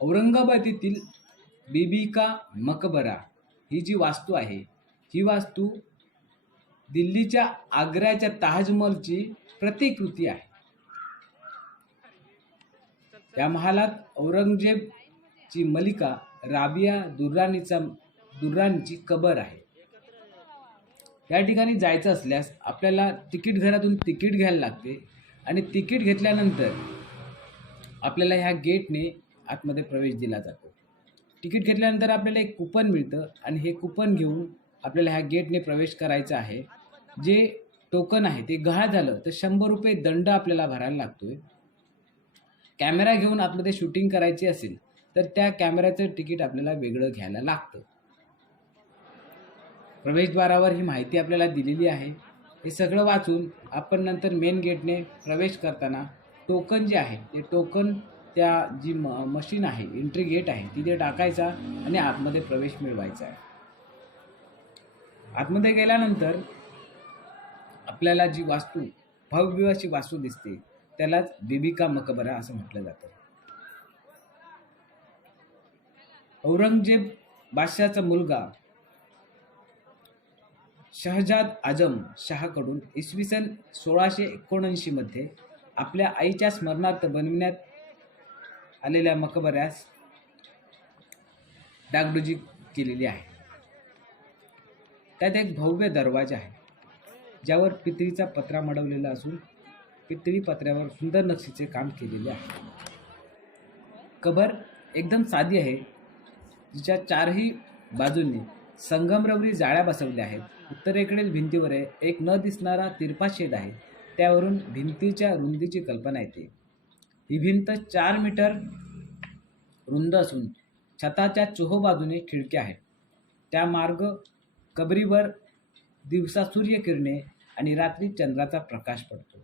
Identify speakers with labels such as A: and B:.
A: औरंगाबाद येथील बीबी का मकबरा ही जी वास्तू आहे ही वास्तू दिल्लीच्या आग्र्याच्या ताजमहलची प्रतिकृती आहे. या महालात औरंगजेबची मलिका राबिया दुर्राणीचा दुर्राणीची कबर आहे. या ठिकाणी जायचं असल्यास आपल्याला तिकीट घरातून तिकीट घ्यायला लागते आणि तिकीट घेतल्यानंतर आपल्याला ह्या गेटने आतमध्ये प्रवेश दिला जातो. तिकीट घेतल्यानंतर आपल्याला एक कुपन मिळतं आणि हे कुपन घेऊन आपल्याला ह्या गेटने प्रवेश करायचा आहे. जे टोकन आहे ते गहाळ झालं तर शंभर रुपये दंड आपल्याला भरायला लागतोय. कॅमेरा घेऊन आतमध्ये शूटिंग करायची असेल तर त्या कॅमेऱ्याचं तिकीट आपल्याला वेगळं घ्यायला लागतं. प्रवेशद्वारावर ही माहिती आपल्याला दिलेली आहे. हे सगळं वाचून आपण नंतर मेन गेटने प्रवेश करताना टोकन जे आहे ते टोकन त्या जी म मशीन आहे एंट्री गेट आहे तिथे टाकायचा आणि आतमध्ये प्रवेश मिळवायचा आहे. आतमध्ये गेल्यानंतर आपल्याला जी वास्तू भव्य अशी वास्तू दिसते त्यालाच बिबिका मकबरा असं म्हटलं जातं. औरंगजेब बादशाचा मुलगा शहजाद आजम शहाकडून इसवी सन सोळाशे एकोणऐंशीमध्ये आपल्या आईच्या स्मरणार्थ बनविण्यात आलेल्या मकबऱ्यास डागडुजी केलेली आहे. त्यात एक भव्य दरवाजा आहे ज्यावर पितळीचा पत्रा मडवलेला असून पितळी पत्र्यावर सुंदर नक्षीचे काम केलेले आहे. कबर एकदम साधी आहे जिच्या चारही बाजूंनी संगमरवरी जाळ्या बसवल्या आहेत. उत्तरेकडील भिंतीवर एक न दिसणारा तिरपा शेद आहे त्यावरून भिंतीच्या रुंदीची कल्पना येते. ही भिंत चार मीटर रुंद असून छताच्या चोहो बाजूने खिडक्या आहेत त्या मार्ग कबरीवर दिवसा सूर्यकिरणे आणि रात्री चंद्राचा प्रकाश पडतो.